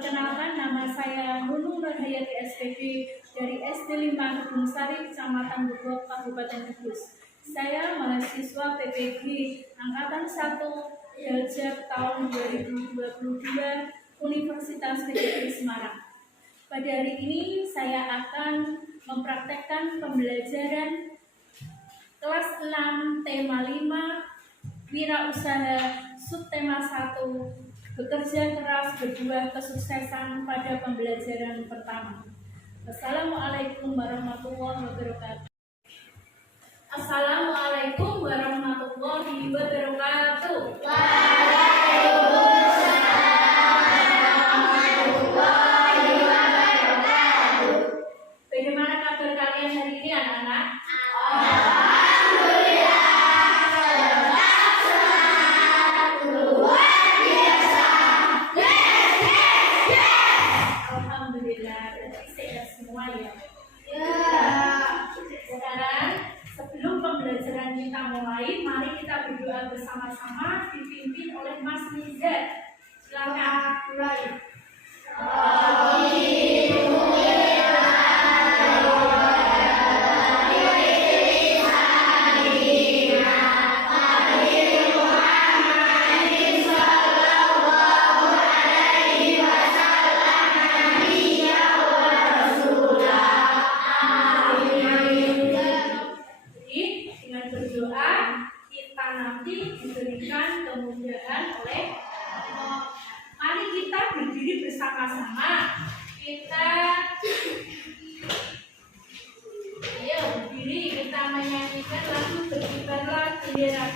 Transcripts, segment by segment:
Perkenalkan, nama saya Nunung Nurhayati SPB dari SD 5 Gedung Sari, Kecamatan Bogor, Kabupaten Kudus. Saya mahasiswa PPG Angkatan 1 Daljab tahun 2022 Universitas PPG Semarang. Pada hari ini saya akan mempraktekkan pembelajaran kelas 6 tema 5 Wirausaha subtema 1 bekerja keras berbuah kesuksesan pada pembelajaran pertama. Assalamualaikum warahmatullahi wabarakatuh. Assalamualaikum warahmatullahi wabarakatuh. Bagaimana kabar kalian hari ini, anak-anak? Alhamdulillah, berarti sehat semua ya. Sekarang sebelum pembelajaran kita mulai, mari kita berdoa bersama-sama dipimpin oleh Mas Nizar. Silakan mulai. Diberikan kemudahan oleh Allah. Mari kita berdiri bersama-sama. Ayo berdiri, kita menyanyikan lagu Berkibarlah Bendera.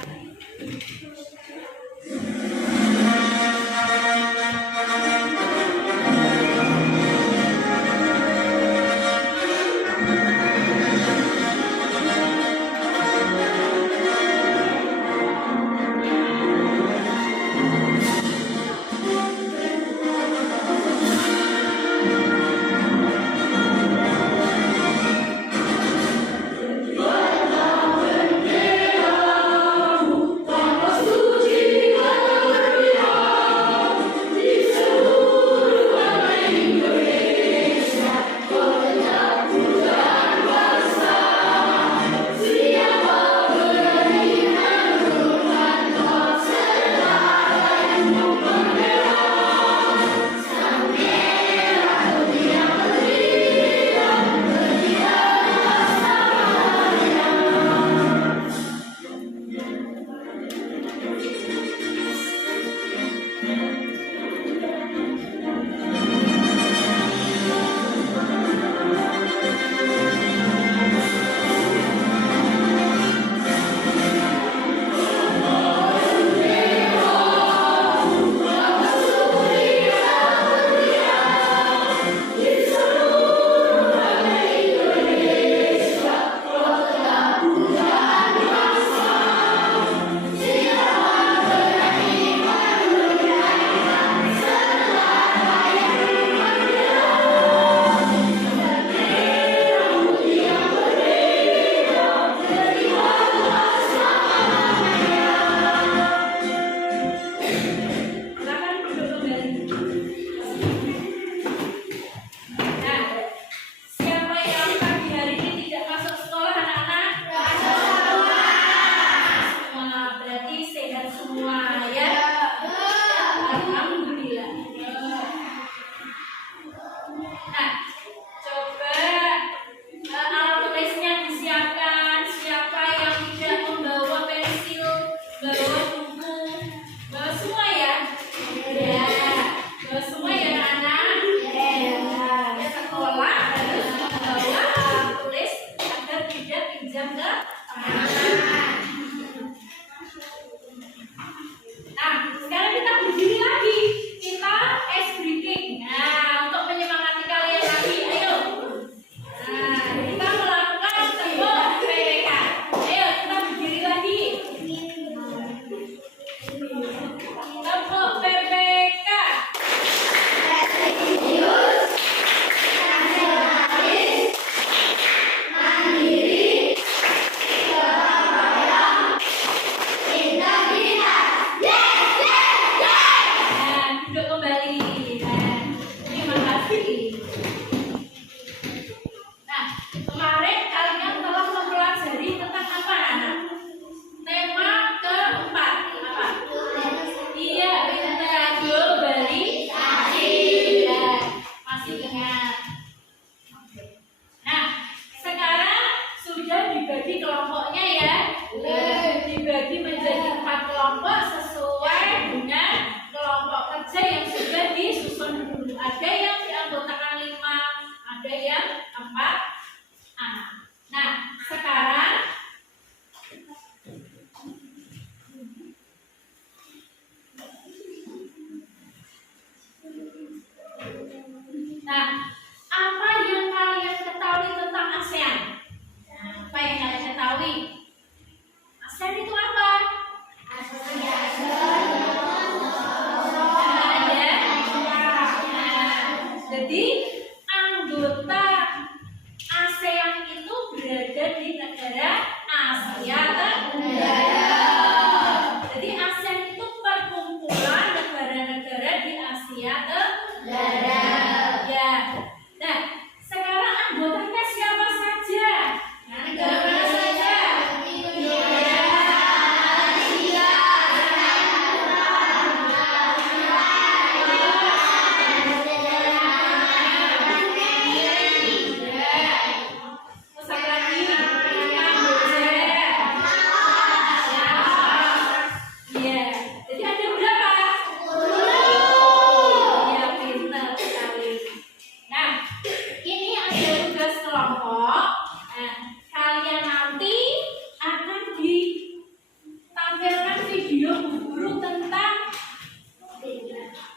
video guru tentang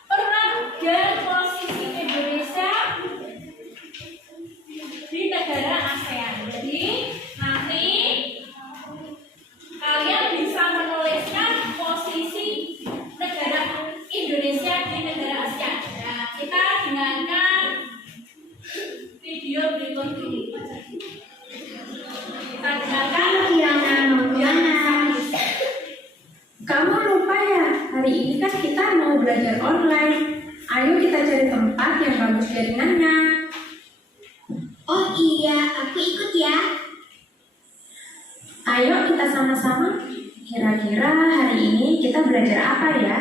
peran dan posisi Indonesia di negara ASEAN. Jadi nanti kalian bisa menuliskan posisi negara Indonesia di negara ASEAN. Nah, kita dengarkan video berikut ini. Kita dengarkan. Kamu lupa ya, hari ini kan kita mau belajar online. Ayo kita cari tempat yang bagus jaringannya. Oh iya, aku ikut ya. Ayo kita sama-sama. Kira-kira hari ini kita belajar apa ya?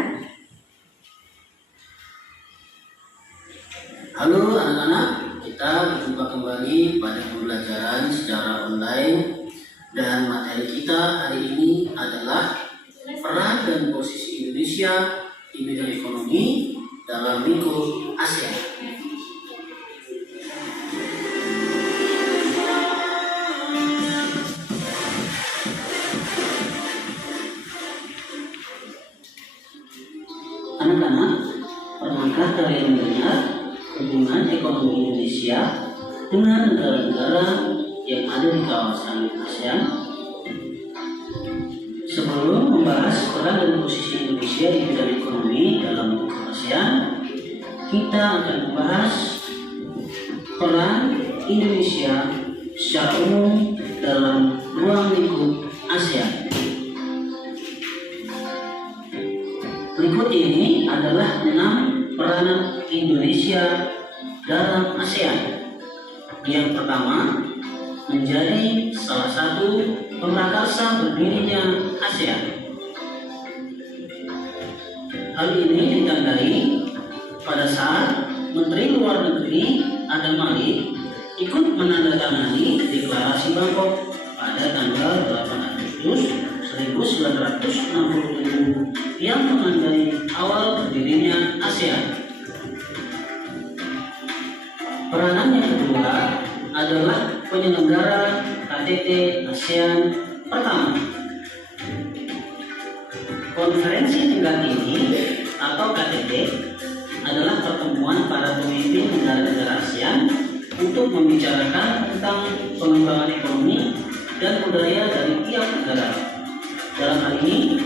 Halo anak-anak, kita berjumpa kembali pada pembelajaran secara online dan materi kita hari ini adalah peran dan posisi Indonesia di bidang ekonomi dalam lingkup ASEAN. Anak-anak, pernahkah kalian mendengar hubungan ekonomi Indonesia dengan negara-negara yang ada di kawasan ASEAN? Sebelum membahas peran dan posisi Indonesia di bidang ekonomi dalam lingkup ASEAN, kita akan membahas peran Indonesia secara umum dalam ruang lingkup ASEAN. Berikut ini adalah 6 peranan Indonesia dalam ASEAN. Yang pertama, menjadi salah satu pemrakarsa berdirinya ASEAN. Hal ini ditandai pada saat Menteri Luar Negeri Adam Malik ikut menandatangani Deklarasi Bangkok pada tanggal 8 Agustus 1967 yang menandai awal berdirinya ASEAN. Peranan yang kedua adalah penyelenggara KTT ASEAN pertama. Konferensi tingkat tinggi atau KTT adalah pertemuan para pemimpin negara-negara ASEAN untuk membicarakan tentang pengembangan ekonomi dan budaya dari tiap negara. Dalam hal ini,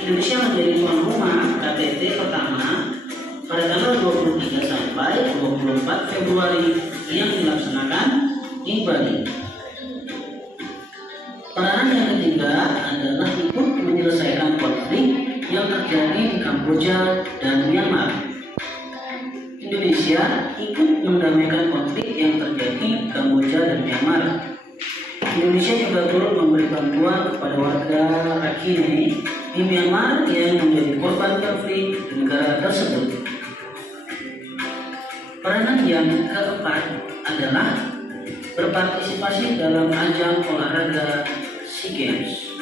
Indonesia menjadi tuan rumah KTT pertama pada tanggal 23 sampai 24 Februari yang dilaksanakan di Bali. Peranan yang ketiga adalah ikut menyelesaikan konflik yang terjadi di Kamboja dan Myanmar. Indonesia ikut mendamaikan konflik yang terjadi di Kamboja dan Myanmar. Indonesia juga turut memberi bantuan kepada warga Rakhine di Myanmar yang menjadi korban konflik di negara tersebut. Peranan yang keempat adalah berpartisipasi dalam ajang olahraga SEA Games.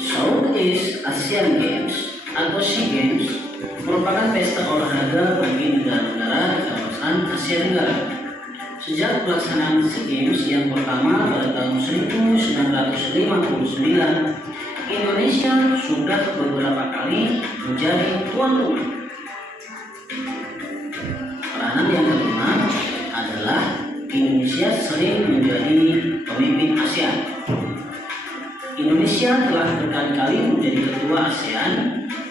Southeast Asian Games atau SEA Games merupakan pesta olahraga bagi negara-negara di kawasan Asia Tenggara. Sejak pelaksanaan SEA Games yang pertama pada tahun 1959, Indonesia sudah beberapa kali menjadi tuan rumah. Peranan yang kelima adalah Indonesia sering menjadi pemimpin ASEAN. Indonesia telah berkali-kali menjadi ketua ASEAN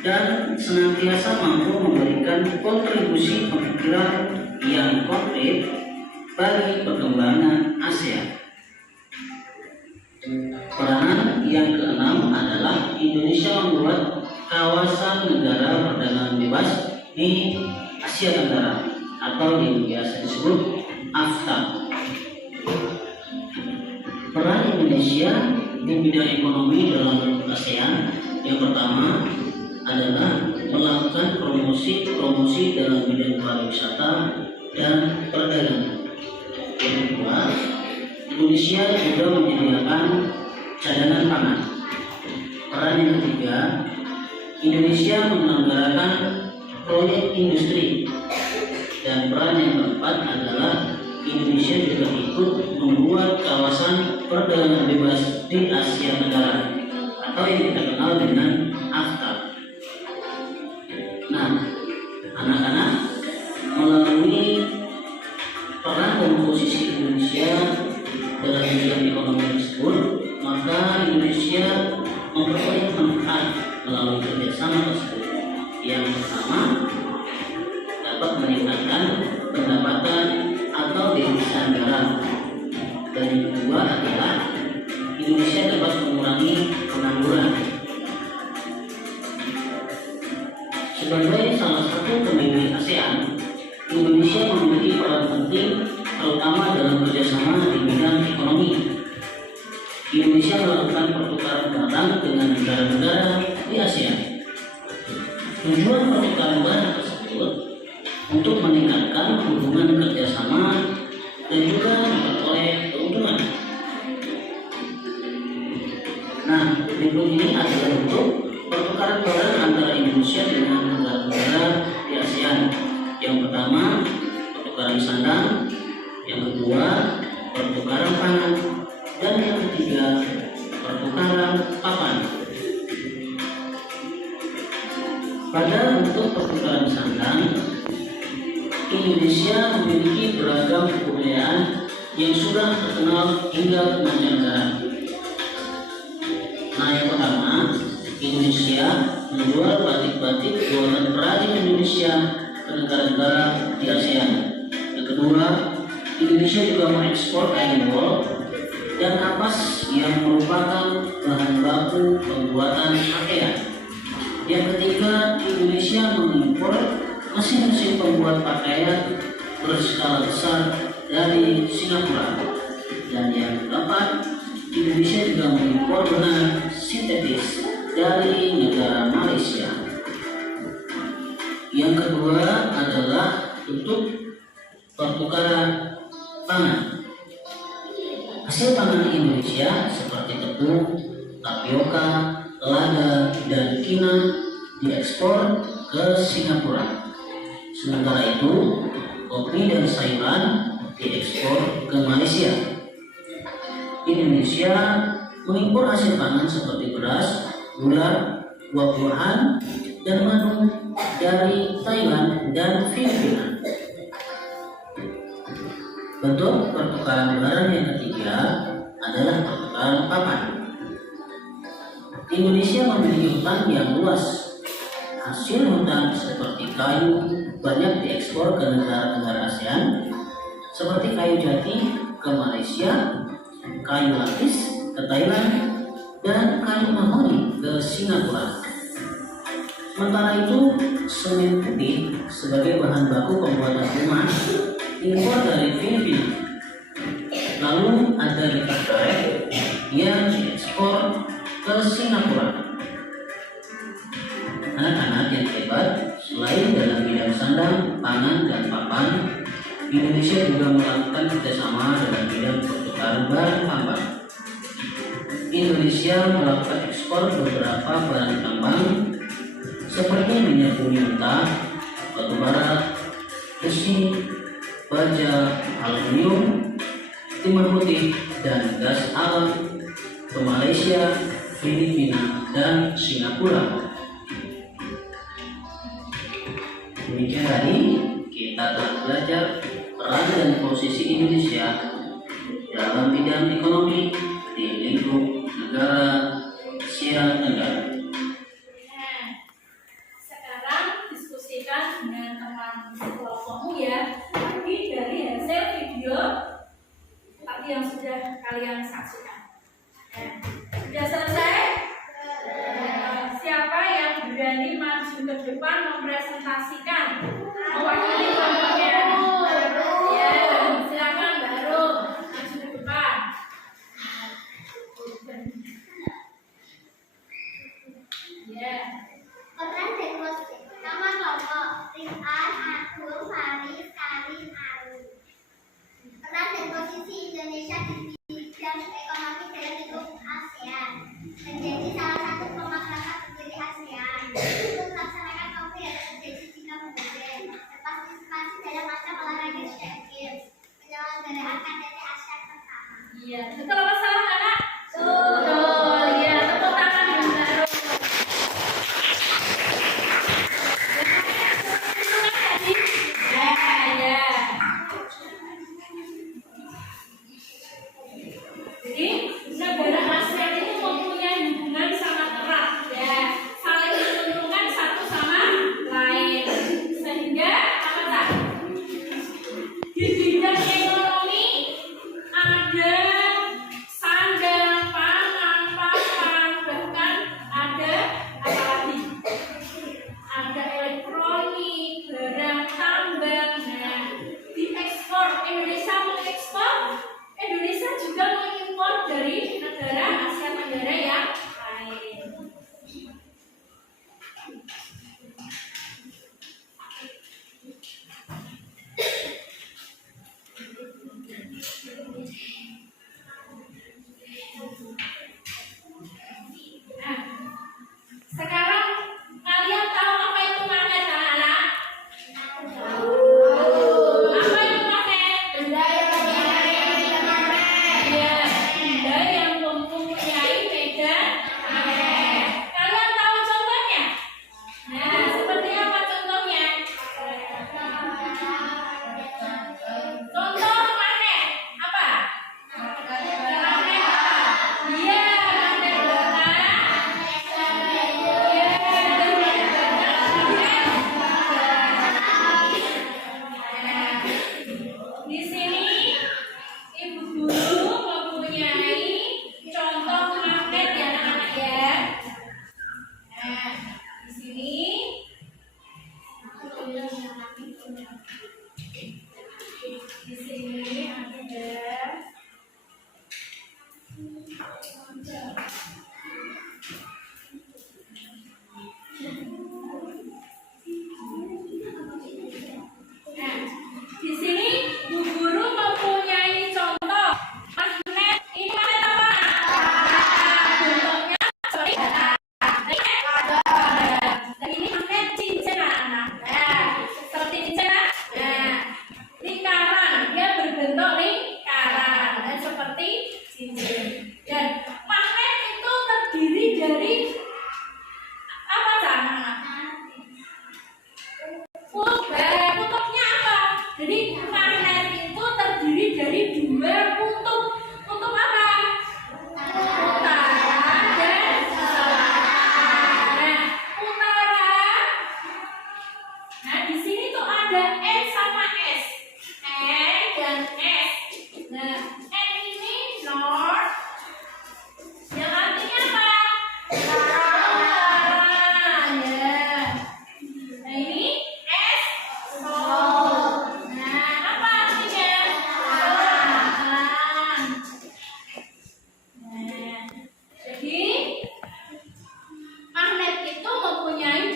dan senantiasa mampu memberikan kontribusi pemikiran yang konkret bagi perkembangan ASEAN. Peranan yang keenam adalah Indonesia membuat kawasan negara perdagangan bebas di Asia Tenggara atau yang biasa disebut AFTA. Peran Indonesia di bidang ekonomi dalam ASEAN yang pertama adalah melakukan promosi dalam bidang pariwisata dan perdagangan. Yang kedua, Indonesia juga menyediakan cadangan pangan. Peran yang ketiga, Indonesia menyelenggarakan proyek industri. Dan peran yang keempat adalah Indonesia juga ikut membuat kawasan perdagangan bebas di Asia Tenggara atau yang kita kenal dengan AFTA. Nah, anak-anak, melalui peran dan posisi Indonesia dalam bidang ekonomi tersebut, maka Indonesia memperoleh manfaat melalui kerjasama tersebut. Yang pertama, dapat meningkatkan pendapatan atau devisa negara. Dan yang kedua adalah Indonesia dapat mengurangi pengangguran. Sebagai salah satu pemimpin ASEAN, Indonesia memiliki peran penting terutama dalam kerjasama di bidang ekonomi. Indonesia melakukan pertukaran barang dengan negara-negara di ASEAN. Tujuan pertukaran barang tersebut untuk meningkatkan hubungan kerjasama dan juga memperoleh keuntungan. Nah, berikut ini adalah bentuk pertukaran barang antara Indonesia dengan negara-negara di ASEAN. Yang pertama, pertukaran sandang. Yang kedua, pertukaran pangan. Dan yang ketiga, pertukaran papan. Pada bentuk pertukaran sandang, Indonesia memiliki beragam kebudayaan yang sudah terkenal hingga ke mancanegara. Nah, yang pertama, Indonesia menjual batik-batik buatan perajin Indonesia ke negara-negara di ASEAN. Yang kedua, Indonesia juga mengekspor kain wol dan kapas yang merupakan bahan baku pembuatan pakaian. Yang ketiga, Indonesia mengimpor mesin-mesin pembuat pakaian berskala besar dari Singapura. Dan yang keempat, Indonesia juga mengimpor benang sintetis dari negara Malaysia. Yang kedua adalah bentuk pertukaran pangan. Hasil pangan Indonesia seperti tepung, tapioka, lada, dan kinam diekspor ke Singapura. Sementara itu, kopi dan sayuran diekspor ke Malaysia. Indonesia mengimpor hasil pangan seperti beras, gula, buah-buahan, dan madu dari Thailand dan Filipina. Bentuk pertukaran barang yang ketiga adalah pertukaran papan. Indonesia memiliki hutan yang luas. Hasil hutan seperti kayu banyak diekspor ke negara-negara ASEAN, seperti kayu jati ke Malaysia, kayu lapis ke Thailand, dan kayu mahoni ke Singapura. Sementara itu, semen putih sebagai bahan baku pembuatan rumah impor dari Filipina. Lalu ada lipat karet yang diekspor ke Singapura. Anak-anak yang hebat, selain dalam bidang sandang, pangan, dan papan, Indonesia juga melakukan kerjasama dalam bidang pertukaran barang tambang. Indonesia melakukan ekspor beberapa barang tambang seperti minyak bumi mentah, batu bara, besi, baja, aluminium, timah putih, dan gas alam ke Malaysia, Filipina, dan Singapura. Demikian tadi kita telah belajar peran dan posisi Indonesia dalam bidang ekonomi di lingkup negara Asia Tenggara. Nah, sekarang diskusikan dengan teman kelompokmu ya. Tadi dari hasil video tadi yang sudah kalian saksikan. Nah, sudah selesai? Siapa yang berani maju ke depan mempresentasikan mewakili kelompoknya? Ya, silakan baru maju ke depan. Ya. Peran dan posisi. Nama kelompok Rifan, Abdul, Faris, Karim, Aru. Peran dan posisi Indonesia di bidang ekonomi dalam lingkup ASEAN. Menjadi salah satu pemasaran pendiri ASEAN. Untuk melaksanakan konflik yang terjadi di Kamboja. Berpartisipasi dalam ajang olahraga Asian Games. Penyelenggaraan KTT ASEAN pertama. Iya, betul apa salah anak? Betul. Iya, tepuk tangan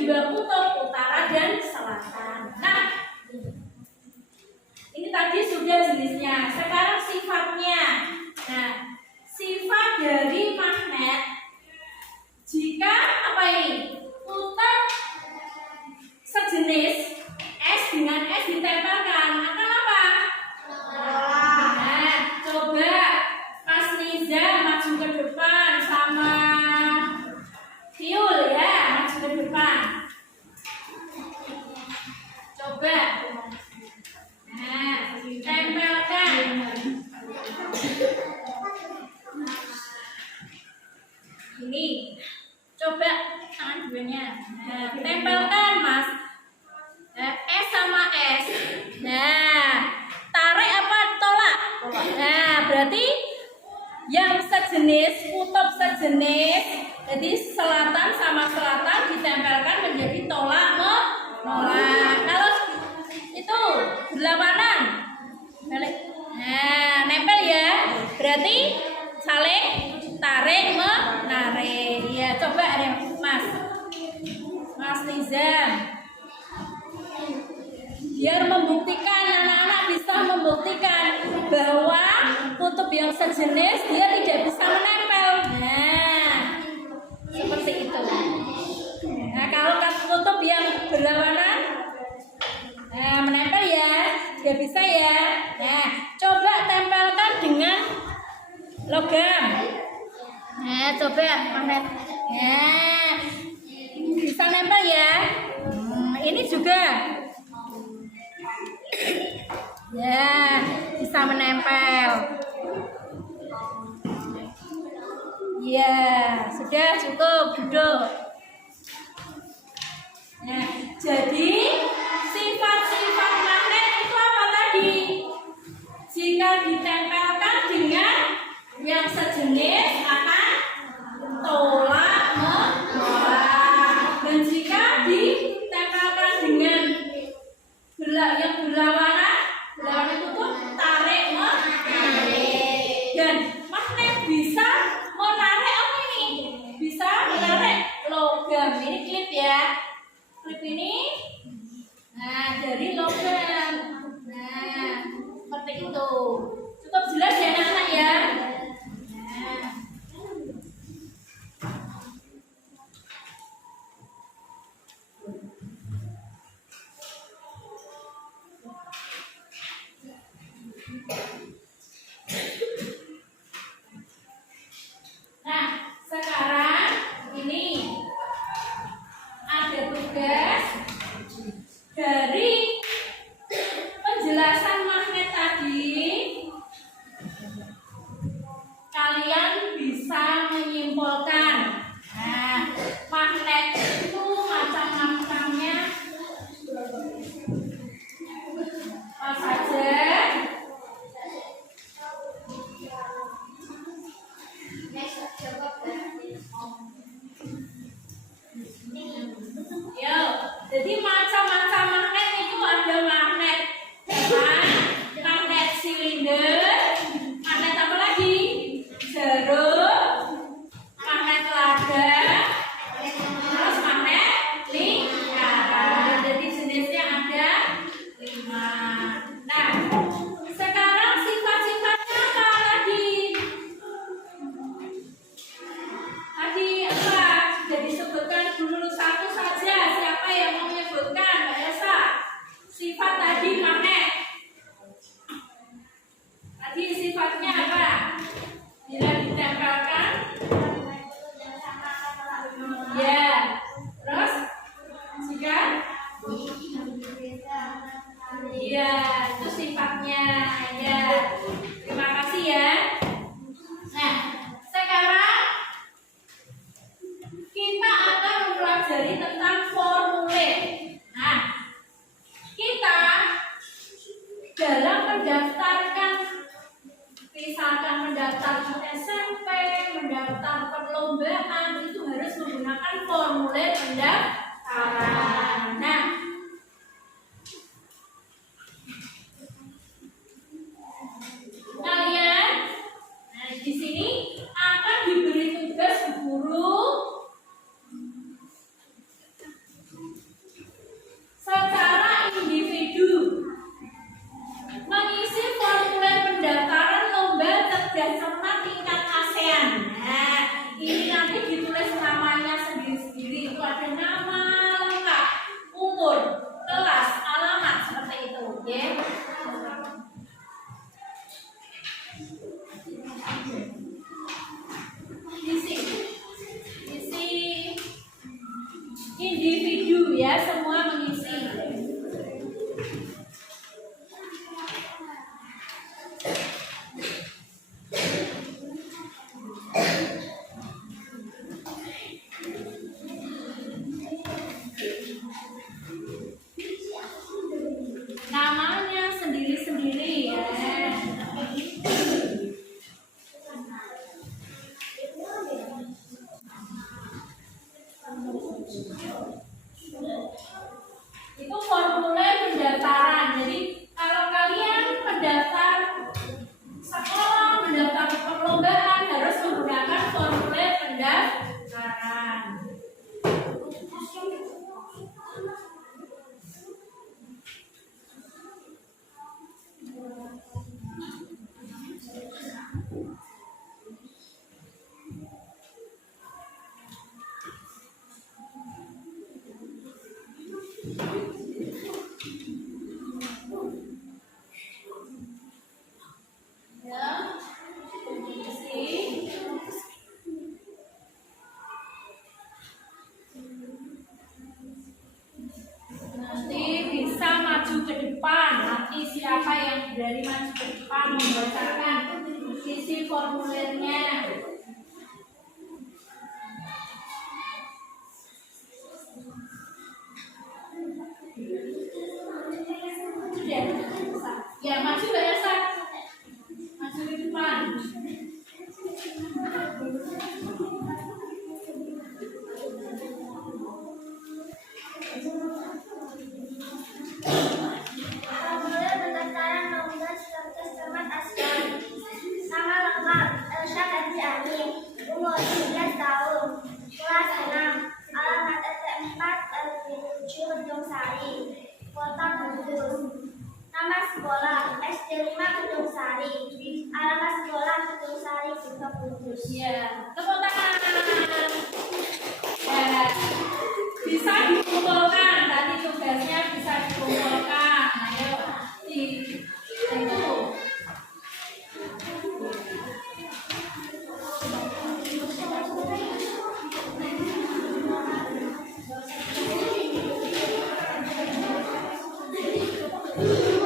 dua kutub, utara dan selatan. Nah, ini tadi sudah jenisnya. Sekarang sifatnya. Nah, sifat dari magnet jika apa ini? Kutub sejenis S dengan S ditempelkan akan apa? Nah, coba Mas Niza maju ke depan sama Fiul ya, maju ke depan. Coba. Nah, tempelkan. Ini. Coba tangan duanya. Nah, tempelkan, Mas. S sama S. Nah, tarik apa tolak? Nah, berarti yang sejenis, kutub sejenis, jadi selatan sama selatan ditempelkan menjadi tolak menolak. Kalau itu berlawanan, balik. Nah, nempel ya. Berarti saling tarik menarik. Ya, coba ada Mas Nizam. Biar membuktikan, anak-anak bisa membuktikan bahwa kutub yang sejenis dia tidak bisa menempel. Nah, seperti itu. Nah, kalau kutub yang berlawanan, nah, menempel ya, dia bisa ya. Nah, coba tempelkan dengan logam. Nah, coba magnet. Nah, bisa nempel ya. Ini juga. Ya, bisa menempel. Ya, sudah cukup, duduk. Nah, jadi sifat-sifat magnet itu apa tadi? Jika ditempelkan dengan yang sejenis akan tolak menolak. Dan jika ditempelkan dengan yang berlawanan itu pun tarik menarik. Dan magnet bisa menarik apa ini? Bisa menarik logam. Ini klip ya. Klip ini, nah, dari logam. Nah, seperti itu. Cukup jelas ya anak-anak ya. Nah, sekarang ini ada tugas dari penjelasan magnet tadi. Kalian bisa menyimpulkan. Nah, magnet itu macam-macamnya apa saja. Yo, jadi macam-macam magnet itu ada magnet magnet silinder, magnet apa lagi? Jarum, magnet lada, terus magnet lingkaran. Jadi jenisnya ada 5. Nah, sekarang sifat-sifatnya apa tadi? Tadi apa? Sudah disebutkan dulu satu saja. Siapa yang mau menyebutkan, Mbak Elsa? Sifat tadi magnet. Tadi sifatnya apa? Bila ditempelkan, ya. Terus jika, iya, itu sifatnya. Ya. Terima kasih ya. Nah, sekarang kita akan mempelajari tentang formulir. Nah, kita dalam mendaftarkan, misalkan mendaftar SMP, mendaftar perlombaan, itu harus menggunakan formulir pendaftaran. Nah, kalian, nah, di sini akan diberi tugas guru pada nama lengkap, umur, kelas, alamat seperti itu, ya. Isi individu ya, semua mengisi. Namanya sendiri-sendiri ya. Itu formulir pendaftaran. Jadi kalau kalian mendaftar sekolah, mendaftar perlombaan harus menggunakan formulir pendaftaran. Ya, isi. Nanti bisa maju ke depan. Nanti siapa yang berani maju ke depan membacakan isi formulirnya. Sudah. Ya, maju Mbak Elsa. Maju ke depan. Formulir pendaftaran nomor 19 Camat Aswan. Nama lengkap Elsa Hadi Amin. Umur 17 tahun. Kelas 6. Alamat RT 4 RT 7 Gedung Sari. Kota Kudus. Nama sekolah SD 5 Gedung Sari. Alamat sekolah Gedung Sari Kota Kudus. Ya, tepuk tangan. Ya, bisa dikumpulkan. Tadi tugasnya bisa dikumpulkan. Ayo, itu. Thank you.